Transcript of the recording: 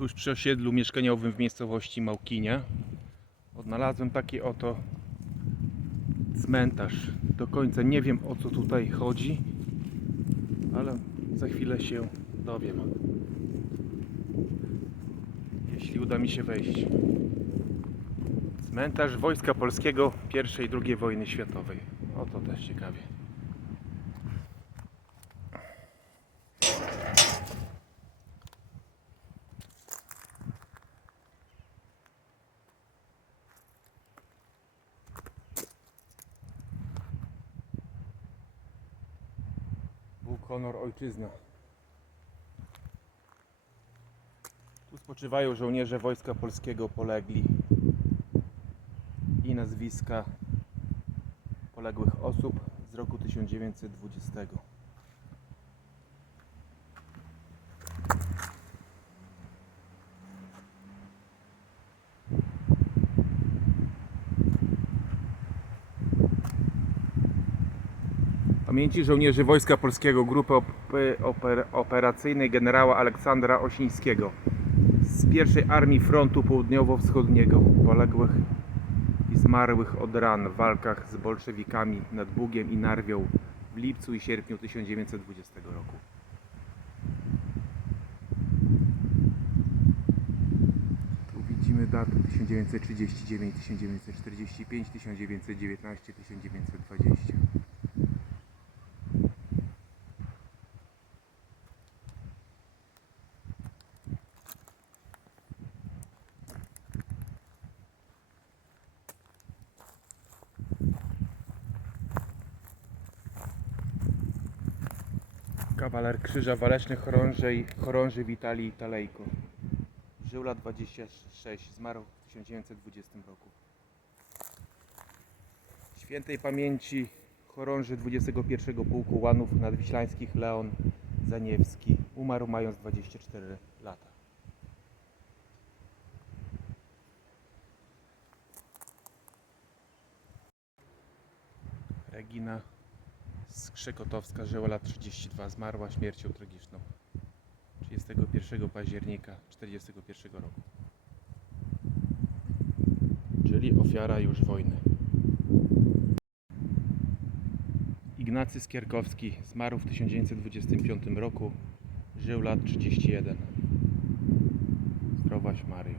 tuż przy osiedlu mieszkaniowym w miejscowości Małkinia odnalazłem taki oto cmentarz. Do końca nie wiem o co tutaj chodzi, ale za chwilę się dowiem. Jeśli uda mi się wejść. Cmentarz Wojska Polskiego I i II wojny światowej. O to też ciekawie. Honor, ojczyzna. Tu spoczywają żołnierze Wojska Polskiego polegli i nazwiska poległych osób z roku 1920. Pamięci żołnierzy Wojska Polskiego Grupy Op- Oper- Operacyjnej generała Aleksandra Osińskiego z pierwszej Armii Frontu Południowo-Wschodniego poległych i zmarłych od ran w walkach z bolszewikami nad Bugiem i Narwią w lipcu i sierpniu 1920 roku. Tu widzimy daty 1939, 1945, 1919, 1920. Kawaler Krzyża Walecznych Chorążej, Chorąży Witalii Talejko. Żył lat 26, zmarł w 1920 roku. Świętej pamięci chorąży 21 Pułku Łanów Nadwiślańskich Leon Zaniewski. Umarł mając 24 lata. Regina Skrzekotowska żyła lat 32, zmarła śmiercią tragiczną 31 października 1941 roku. Czyli ofiara już wojny. Ignacy Skierkowski zmarł w 1925 roku, żył lat 31. Zdrowaś Mario.